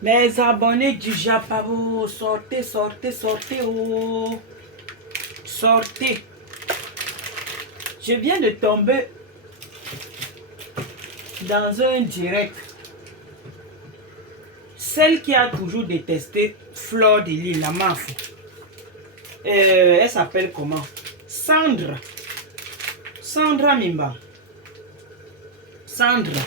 Mes abonnés du Japabo, sortez, sortez, sortez, oh. Sortez. Je viens de tomber dans un direct. Celle qui a toujours détesté Fleur de Lys, la MAF. Elle s'appelle comment? Sandra. Sandra Mimba. Sandra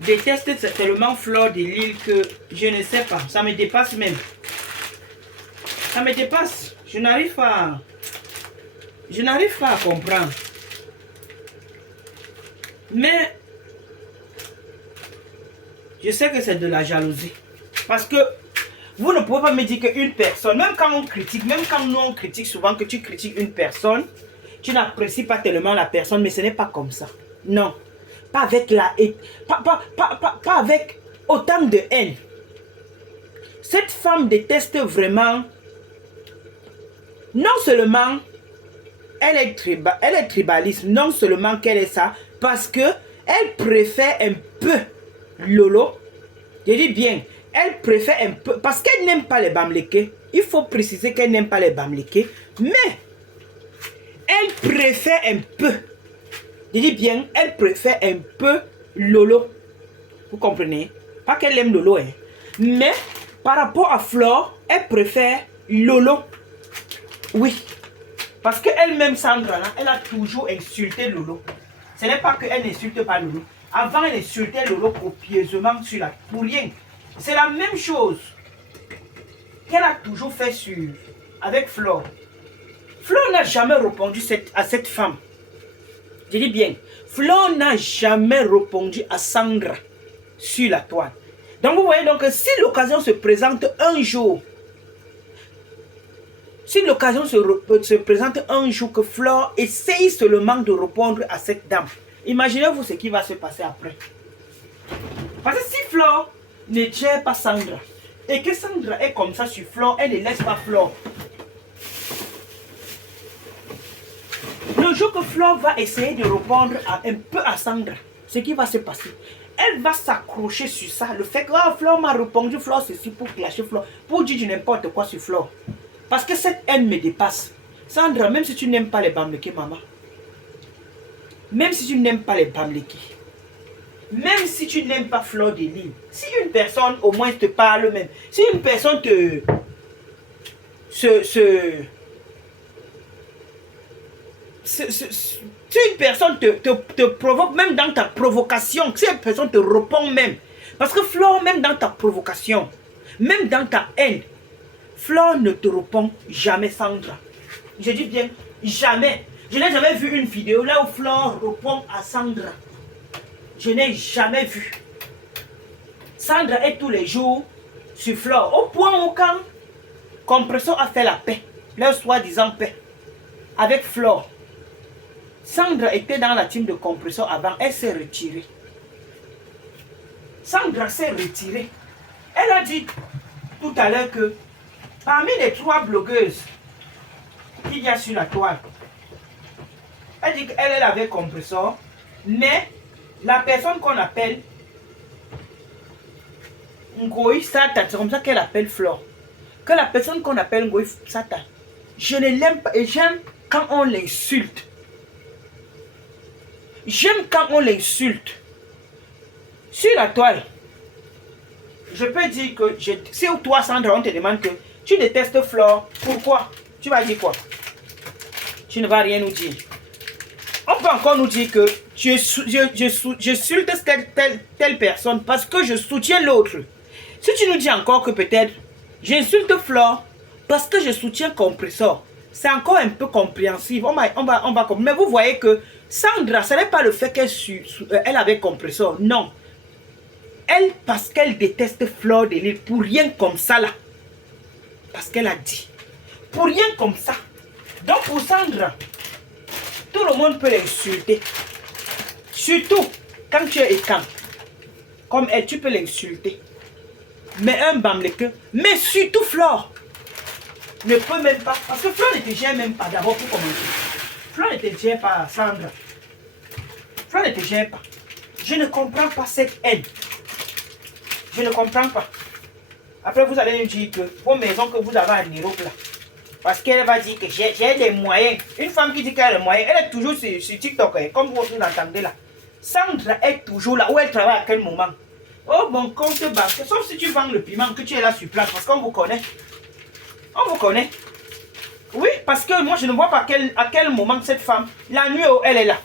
déteste tellement Fleur de Lys que je ne sais pas. Ça me dépasse même. Ça me dépasse. Je n'arrive pas à comprendre. Mais je sais que c'est de la jalousie. Parce que vous ne pouvez pas me dire qu'une personne, même quand on critique, même quand nous on critique souvent que tu critiques une personne, tu n'apprécies pas tellement la personne, mais ce n'est pas comme ça. Non. Pas avec la haine. Pas avec autant de haine. Cette femme déteste vraiment. Non seulement elle est tribaliste, non seulement qu'elle est ça, parce que elle préfère un peu Lolo. Je dis bien, elle préfère un peu, parce qu'elle n'aime pas les Bamlékés. Il faut préciser qu'elle n'aime pas les Bamlékés, mais elle préfère un peu. Je dis bien, elle préfère un peu Lolo. Vous comprenez? Pas qu'elle aime Lolo, hein. Mais par rapport à Flore, elle préfère Lolo. Oui. Parce qu'elle-même, Sandra, là, elle a toujours insulté Lolo. Ce n'est pas qu'elle n'insulte pas Lolo. Avant, elle insultait Lolo copieusement sur la... Pour rien. C'est la même chose qu'elle a toujours fait avec Flore. Flore n'a jamais répondu à cette femme. Je dis bien, Flore n'a jamais répondu à Sandra sur la toile. Donc vous voyez, donc, si l'occasion se présente un jour, si l'occasion se présente un jour que Flore essaye seulement de répondre à cette dame, imaginez-vous ce qui va se passer après. Parce que si Flore ne gère pas Sandra, et que Sandra est comme ça sur Flore, elle ne laisse pas Flore. Le jour que Flore va essayer de répondre un peu à Sandra, ce qui va se passer, elle va s'accrocher sur ça. Le fait que Flore m'a répondu, Flore ceci pour clasher Flore, pour dire du n'importe quoi sur Flore. Parce que cette haine me dépasse. Sandra, même si tu n'aimes pas les Bamlékés, maman, même si tu n'aimes pas les Bamlékés, même si tu n'aimes pas Fleur de Lys, si une personne au moins te parle même, si une personne si une personne te provoque, même dans ta provocation, si une personne te répond même, parce que Flore, même dans ta provocation, même dans ta haine, Flore ne te répond jamais, Sandra. Je dis bien, jamais. Je n'ai jamais vu une vidéo là où Flore répond à Sandra. Je n'ai jamais vu. Sandra est tous les jours sur Flore. Au point où quand Compressor a fait la paix, leur soi-disant paix, avec Flore, Sandra était dans la team de Compressor avant, elle s'est retirée. Sandra s'est retirée. Elle a dit tout à l'heure que parmi les 3 blogueuses qu'il y a sur la toile, elle dit qu'elle est avec Compressor, mais la personne qu'on appelle Ngoï Satan, c'est comme ça qu'elle appelle Flore, que la personne qu'on appelle Ngoï Satan, je ne l'aime pas et j'aime quand on l'insulte. J'aime quand on l'insulte. Sur la toile, je peux dire que si toi, Sandra, on te demande que tu détestes Flore, pourquoi? Tu vas dire quoi? Tu ne vas rien nous dire. On peut encore nous dire que j'insulte telle personne parce que je soutiens l'autre. Si tu nous dis encore que peut-être j'insulte Flore parce que je soutiens Compressor, c'est encore un peu compréhensible. On va comprendre. Mais vous voyez que Sandra, ce n'est pas le fait qu'elle avait Compressor. Non. Elle, parce qu'elle déteste Fleur de Lys, pour rien comme ça là. Parce qu'elle a dit. Pour rien comme ça. Donc pour Sandra, tout le monde peut l'insulter. Surtout quand tu es écran. Comme elle, tu peux l'insulter. Mais un Bamléké, mais surtout Flore, ne peut même pas. Parce que Flore ne te gère même pas d'abord pour commencer. Flore ne te gère pas, Sandra. Flore ne te gère pas. Je ne comprends pas cette haine. Je ne comprends pas. Après, vous allez nous dire que vos maisons que vous avez en Europe là. Parce qu'elle va dire que j'ai les moyens. Une femme qui dit qu'elle a les moyens, elle est toujours sur TikTok, hein, comme vous l'entendez là. Sandra est toujours là. Où elle travaille à quel moment? Oh, mon compte bancaire. Sauf si tu vends le piment, que tu es là sur place. Parce qu'on vous connaît. On vous connaît. Oui, parce que moi, je ne vois pas à quel moment cette femme, la nuit, elle est là.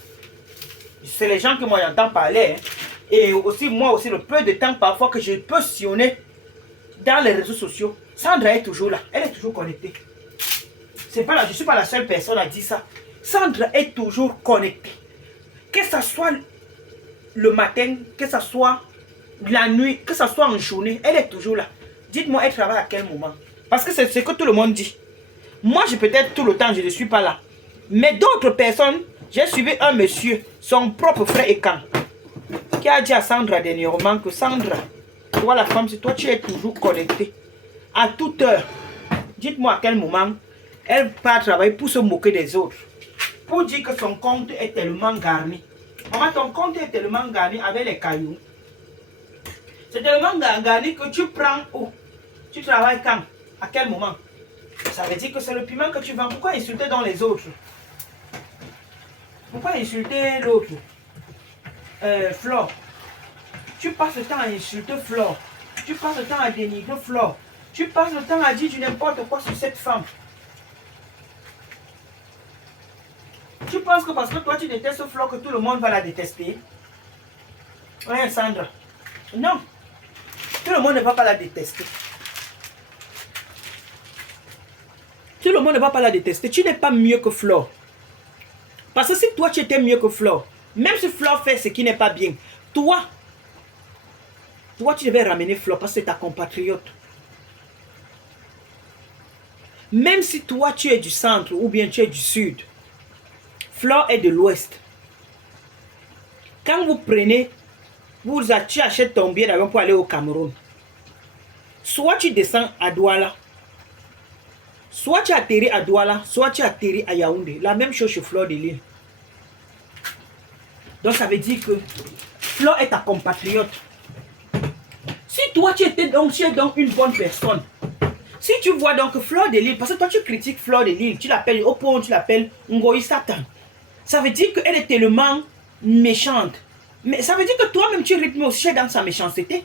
C'est les gens que moi j'entends parler. Hein. Et aussi, moi aussi, le peu de temps parfois que je peux sillonner dans les réseaux sociaux. Sandra est toujours là. Elle est toujours connectée. C'est pas là, je ne suis pas la seule personne à dire ça. Sandra est toujours connectée. Que ce soit le matin, que ce soit la nuit, que ce soit en journée, elle est toujours là. Dites-moi, elle travaille à quel moment? Parce que c'est ce que tout le monde dit. Moi, peut-être tout le temps, je ne suis pas là. Mais d'autres personnes, j'ai suivi un monsieur, son propre frère Ekan, qui a dit à Sandra dernièrement que Sandra, toi la femme, c'est toi, tu es toujours connectée. À toute heure. Dites-moi à quel moment elle part travailler pour se moquer des autres. Pour dire que son compte est tellement garni. Maman, ton compte est tellement garni avec les cailloux. C'est tellement garni que tu prends où? Tu travailles quand? À quel moment? Ça veut dire que c'est le piment que tu vends. Pourquoi insulter dans les autres? Pourquoi insulter l'autre? Flore. Tu passes le temps à insulter Flore. Tu passes le temps à dénigrer Flore. Tu passes le temps à dire du n'importe quoi sur cette femme. Tu penses que parce que toi tu détestes Flore que tout le monde va la détester? Oui, Sandra. Non. Tout le monde ne va pas la détester. Tout le monde ne va pas la détester. Tu n'es pas mieux que Flore. Parce que si toi tu étais mieux que Flore, même si Flore fait ce qui n'est pas bien, toi tu devais ramener Flore parce que c'est ta compatriote. Même si toi tu es du centre ou bien tu es du sud, Flore est de l'ouest. Quand vous prenez, tu achètes ton billet d'avion pour aller au Cameroun. Soit tu descends à Douala, soit tu atterris à Douala, soit tu atterris à Yaoundé. La même chose chez Flore de Lille. Donc ça veut dire que Flore est ta compatriote. Si toi tu es donc une bonne personne, si tu vois donc Flore de Lille, parce que toi tu critiques Flore de Lille, tu l'appelles Opon, tu l'appelles Ngoï Satan, ça veut dire qu'elle est tellement méchante. Mais ça veut dire que toi-même tu rythmes aussi dans sa méchanceté.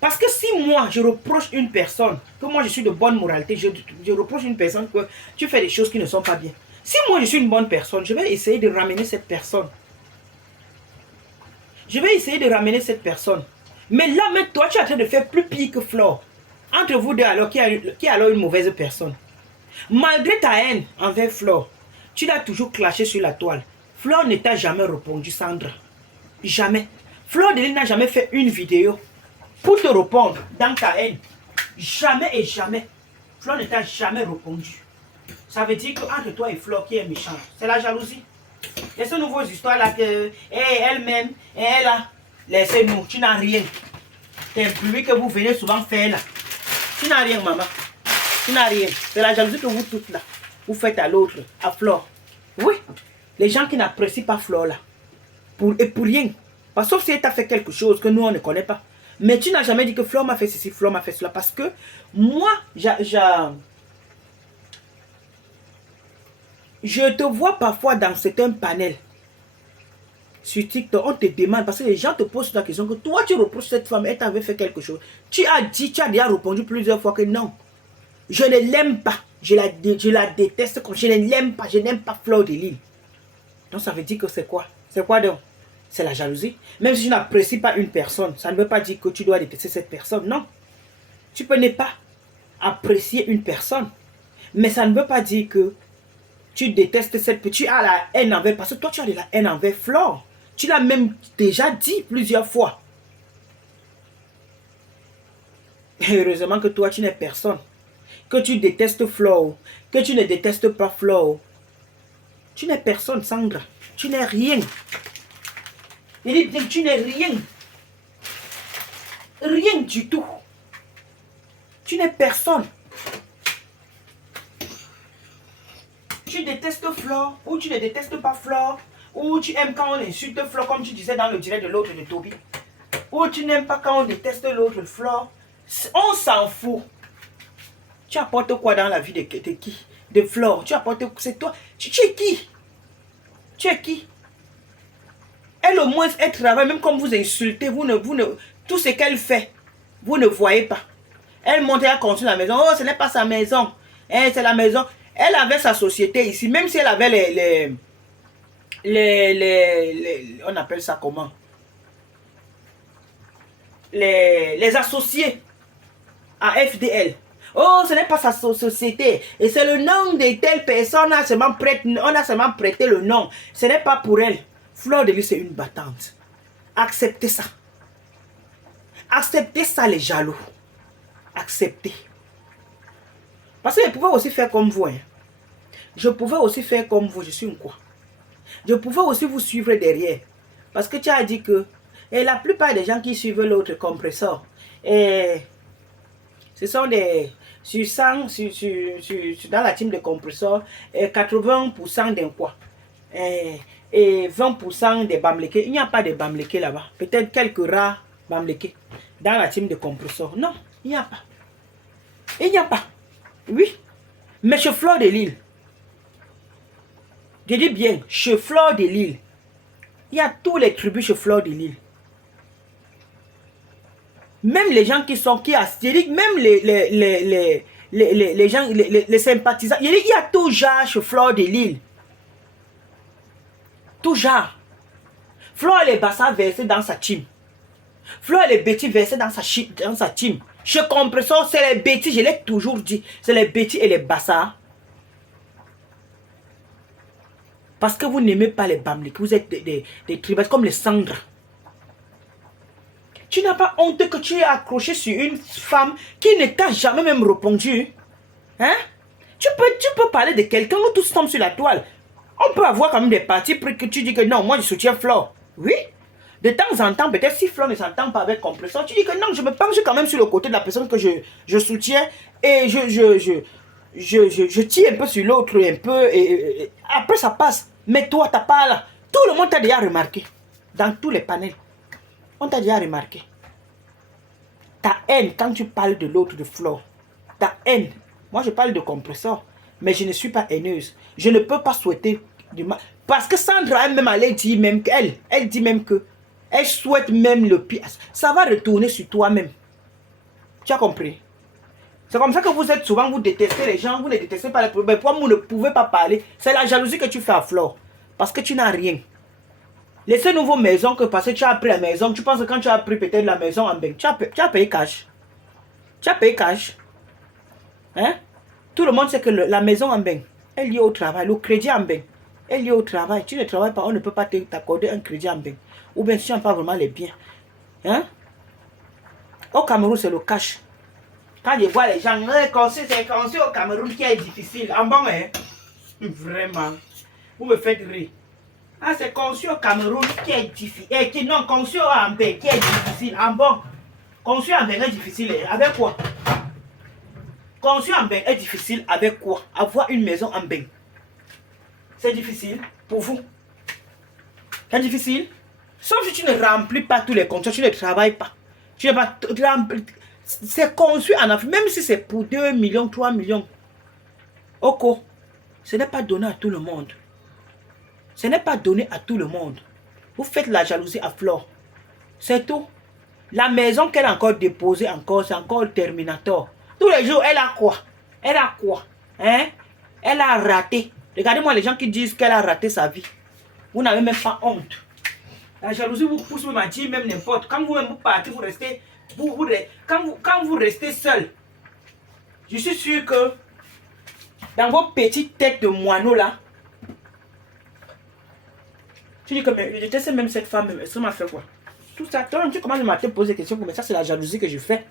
Parce que si moi je reproche une personne, que moi je suis de bonne moralité, je reproche une personne que tu fais des choses qui ne sont pas bien. Si moi je suis une bonne personne, je vais essayer de ramener cette personne. Je vais essayer de ramener cette personne. Mais là, même toi, tu es en train de faire plus pire que Flore. Entre vous deux, alors, qui est alors une mauvaise personne? Malgré ta haine envers Flore, tu l'as toujours clashé sur la toile. Flore ne t'a jamais répondu, Sandra. Jamais. Flore de Lille n'a jamais fait une vidéo pour te répondre dans ta haine. Jamais et jamais. Flore ne t'a jamais répondu. Ça veut dire qu'entre toi et Flore qui est méchant, c'est la jalousie. Et ces nouvelles histoires-là que elle-même, elle a laissé-nous, tu n'as rien. C'est un public que vous venez souvent faire là. Tu n'as rien, maman. Tu n'as rien. C'est la jalousie que vous toutes là, vous faites à l'autre, à Flore. Oui, les gens qui n'apprécient pas Flore là, pour rien. Parce que sauf si elle t'a fait quelque chose que nous on ne connaît pas. Mais tu n'as jamais dit que Flore m'a fait ceci, Flore m'a fait cela. Parce que moi, je te vois parfois dans certains panels sur TikTok, on te demande, parce que les gens te posent la question que toi tu reproches cette femme, elle t'avait fait quelque chose. Tu as déjà répondu plusieurs fois que non. Je ne l'aime pas. Je la déteste. Je ne l'aime pas. Je n'aime pas Flore de Lille. Donc ça veut dire que c'est quoi? C'est quoi donc? C'est la jalousie. Même si tu n'apprécies pas une personne, ça ne veut pas dire que tu dois détester cette personne. Non. Tu peux ne pas apprécier une personne. Mais ça ne veut pas dire que tu détestes cette personne. Tu as la haine envers. Parce que toi, tu as de la haine envers Flore. Tu l'as même déjà dit plusieurs fois. Et heureusement que toi, tu n'es personne. Que tu détestes Flore. Que tu ne détestes pas Flore. Tu n'es personne, Sandra. Tu n'es rien. Il dit bien, tu n'es rien. Rien du tout. Tu n'es personne. Tu détestes Flore ou tu ne détestes pas Flore. Ou tu aimes quand on insulte Flore, comme tu disais dans le direct de l'autre de Toby. Ou tu n'aimes pas quand on déteste l'autre Flore. On s'en fout. Tu apportes quoi dans la vie de qui? De Flore. Tu apportes... C'est toi. Tu es qui? Tu es qui? Elle au moins, elle travaille, même comme vous insultez, tout ce qu'elle fait, vous ne voyez pas. Elle monte et elle construit la maison. Oh, ce n'est pas sa maison. Eh, c'est la maison. Elle avait sa société ici, même si elle avait on appelle ça comment? Les associés à FDL. Oh, ce n'est pas sa société. Et c'est le nom de telle personne. On a seulement prêté le nom. Ce n'est pas pour elle. Fleur de Lys, c'est une battante. Acceptez ça. Acceptez ça, les jaloux. Acceptez. Parce que je pouvais aussi faire comme vous. Hein. Je pouvais aussi faire comme vous. Je suis une quoi? Je pouvais aussi vous suivre derrière. Parce que tu as dit que... Et la plupart des gens qui suivent l'autre compresseur, et ce sont des... Sur 100, dans la team de compresseurs, 80% d'un quoi? Et 20% des bamlékés. Il n'y a pas de bamlékés là-bas. Peut-être quelques rares bamlékés dans la team de compresseurs. Non, il n'y a pas. Il n'y a pas. Oui. Mais chez Fleur de Lys, je dis bien, chez Fleur de Lys, il y a tous les tribus chez Fleur de Lys. Même les gens qui assistent, même les gens, les sympathisants, il y a tout genre chez Fleur de Lys. Tout genre. Fleur et les bassins versés dans sa team. Fleur et les bêtis versés dans sa team. Chez Compresseur, c'est les bêtis, je l'ai toujours dit. C'est les bêtis et les bassins. Parce que vous n'aimez pas les bamlik. Vous êtes des tribus comme les cendres. Tu n'as pas honte que tu es accroché sur une femme qui ne t'a jamais même répondu. Hein? Tu peux parler de quelqu'un, nous tous tombons sur la toile. On peut avoir quand même des parties pour que tu dis que non, moi je soutiens Flore. Oui. De temps en temps, peut-être si Flore ne s'entend pas avec Compresseur, tu dis que non, je me penche quand même sur le côté de la personne que je soutiens et je tire un peu sur l'autre un peu et après ça passe. Mais toi, t'as pas là. Tout le monde t'a déjà remarqué. Dans tous les panels. On t'a déjà remarqué. Ta haine, quand tu parles de l'autre de Flore, ta haine. Moi, je parle de Compresseur, mais je ne suis pas haineuse. Je ne peux pas souhaiter du mal. Parce que Sandra même, elle dit même qu'elle, elle dit même que, elle souhaite même le pire. Ça va retourner sur toi-même. Tu as compris? C'est comme ça que vous êtes souvent, vous détestez les gens, vous ne détestez pas les problèmes. Pourquoi vous ne pouvez pas parler? C'est la jalousie que tu fais à Flore. Parce que tu n'as rien. Laissez nous vos maisons que parce que tu as pris la maison, tu penses que quand tu as pris peut-être la maison en banque, tu as payé cash. Tu as payé cash. Hein? Tout le monde sait que la maison en banque, elle est liée au travail. Le crédit en banque, elle est liée au travail. Tu ne travailles pas, on ne peut pas t'accorder un crédit en banque. Ou bien si tu n'as pas vraiment les biens. Hein? Au Cameroun, c'est le cash. Quand je vois les gens, c'est construit au Cameroun qui est difficile. En bon, hein? Vraiment. Vous me faites rire. Ah, c'est construit au Cameroun qui est difficile. Non, construit en Bénin qui est difficile. En bon, construit en Bénin est difficile. Avec quoi? Construire en Bénin est difficile avec quoi? Avoir une maison en Bénin. C'est difficile pour vous. C'est difficile. Sauf si tu ne remplis pas tous les contrats, tu ne travailles pas. Tu n'es pas rempli. C'est construit en Afrique, même si c'est pour 2 millions, 3 millions. Oko, ce n'est pas donné à tout le monde. Ce n'est pas donné à tout le monde. Vous faites la jalousie à Flore. C'est tout. La maison qu'elle a encore déposée, c'est encore le Terminator. Tous les jours, elle a quoi? Elle a quoi? Hein? Elle a raté. Regardez-moi les gens qui disent qu'elle a raté sa vie. Vous n'avez même pas honte. La jalousie vous pousse même à dire même n'importe. Quand vous-même vous partez, vous restez... Quand vous restez seul, je suis sûr que dans vos petites têtes de moineaux là, tu dis que je déteste même cette femme, ça m'a fait quoi? Tout ça, tu commences à te poser des questions, mais ça c'est la jalousie que je fais.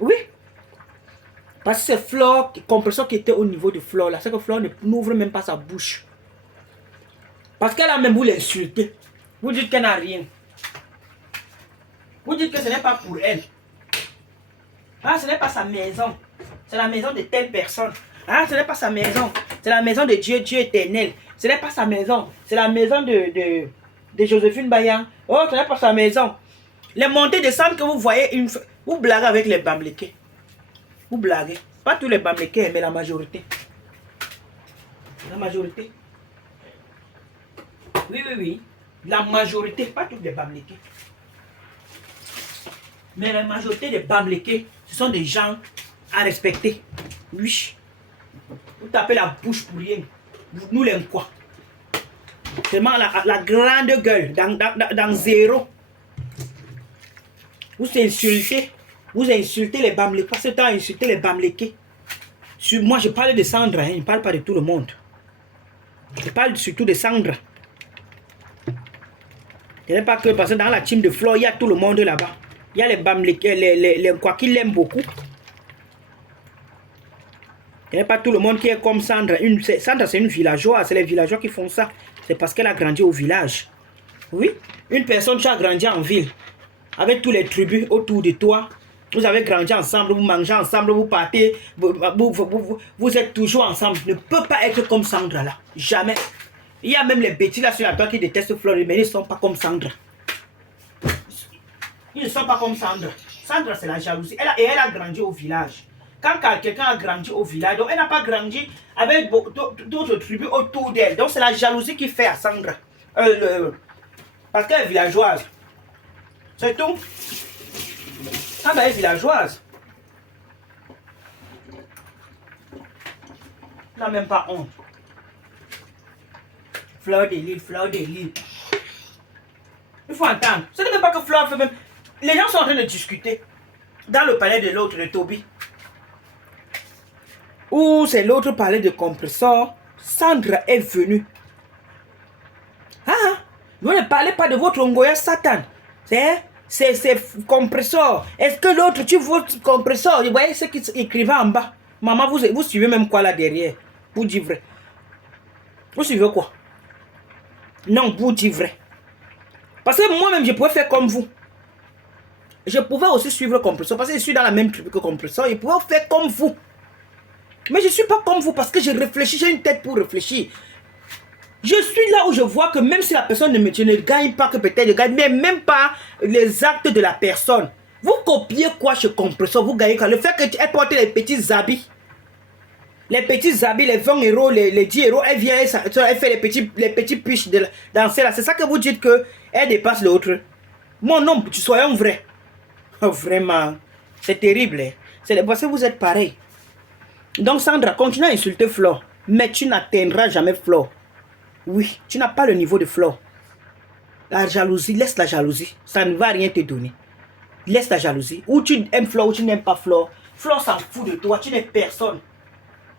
Oui. Parce que c'est Flore, Compresseur qui était au niveau de Flore là, c'est que Flore n'ouvre même pas sa bouche. Parce qu'elle a même voulu l'insulter. Vous dites qu'elle n'a rien. Vous dites que ce n'est pas pour elle. Ah, ce n'est pas sa maison. C'est la maison de telle personne. Ah, ce n'est pas sa maison. C'est la maison de Dieu, Dieu éternel. Ce n'est pas sa maison. C'est la maison de Joséphine Bayan. Oh, ce n'est pas sa maison. Les montées descentes que vous voyez, Vous blaguez avec les Bamileke. Vous blaguez. Pas tous les Bamileke, mais la majorité. La majorité. Oui, oui, oui. La majorité, pas tous les Bamileke. Mais la majorité des Bamileke, ce sont des gens à respecter. Oui. Vous tapez la bouche pour rien. Nous l'aimons quoi? Seulement la grande gueule, dans zéro. Vous insultez les Bamileke. Parce que tu as insulté les Bamileke. Moi, je parle de Sandra, hein, je ne parle pas de tout le monde. Je parle surtout de Sandra. Ce n'est pas que parce que dans la team de Flo, il y a tout le monde là-bas. Il y a les Bamileke, les quoi qui l'aiment beaucoup. Il n'y a pas tout le monde qui est comme Sandra. Sandra, c'est une villageoise. C'est les villageois qui font ça. C'est parce qu'elle a grandi au village. Oui. Une personne qui a grandi en ville. Avec tous les tribus autour de toi. Vous avez grandi ensemble. Vous mangez ensemble. Vous partez. Vous êtes toujours ensemble. Ne peut pas être comme Sandra là. Jamais. Il y a même les bêtises là sur la toile qui détestent Floride. Mais ils ne sont pas comme Sandra. Ils ne sont pas comme Sandra. Sandra, c'est la jalousie. Elle a grandi au village. Quand quelqu'un a grandi au village, donc elle n'a pas grandi avec d'autres tribus autour d'elle. Donc c'est la jalousie qui fait à Sandra. Parce qu'elle est villageoise. C'est tout. Sandra est villageoise. Elle n'a même pas honte. Fleur de Lille, fleur de Lille. Il faut entendre. Ce n'est même pas que Fleur fait même. Les gens sont en train de discuter. Dans le palais de l'autre, de Toby. Où c'est l'autre palais de compresseur. Sandra est venue. Ah, vous ne parlez pas de votre Ngoya Satan. C'est compresseur. Est-ce que l'autre, tu vois compresseur? Vous voyez ce qu'il écrivait en bas. Maman, vous suivez même quoi là derrière? Vous dites vrai. Vous suivez quoi? Non, vous dites vrai. Parce que moi-même, je pouvais faire comme vous. Je pouvais aussi suivre le compresseur. Parce que je suis dans la même tribu que compresseur. Je pouvais faire comme vous. Mais je ne suis pas comme vous parce que je réfléchis, j'ai une tête pour réfléchir. Je suis là où je vois que même si la personne ne gagne pas, que peut-être je gagne, mais même pas les actes de la personne. Vous copiez quoi chez compresseur? Vous gagnez quoi? Le fait qu'elle porte les petits habits. Les petits habits, les 20 euros, les 10 euros, elle vient, elle fait les petits piches de danser là. C'est ça que vous dites qu'elle dépasse l'autre. Mon nom, soyons vrais. Oh, vraiment, c'est terrible. Hein? C'est parce que vous êtes pareil. Donc Sandra, continue à insulter Flore. Mais tu n'atteindras jamais Flore. Oui, tu n'as pas le niveau de Flore. La jalousie, laisse la jalousie. Ça ne va rien te donner. Laisse la jalousie. Ou tu aimes Flore ou tu n'aimes pas Flore. Flore s'en fout de toi. Tu n'es personne.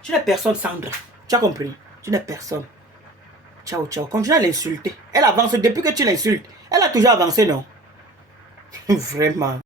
Tu n'es personne, Sandra. Tu as compris? Tu n'es personne. Ciao, ciao. Continue à l'insulter. Elle avance depuis que tu l'insultes. Elle a toujours avancé, non? Vraiment.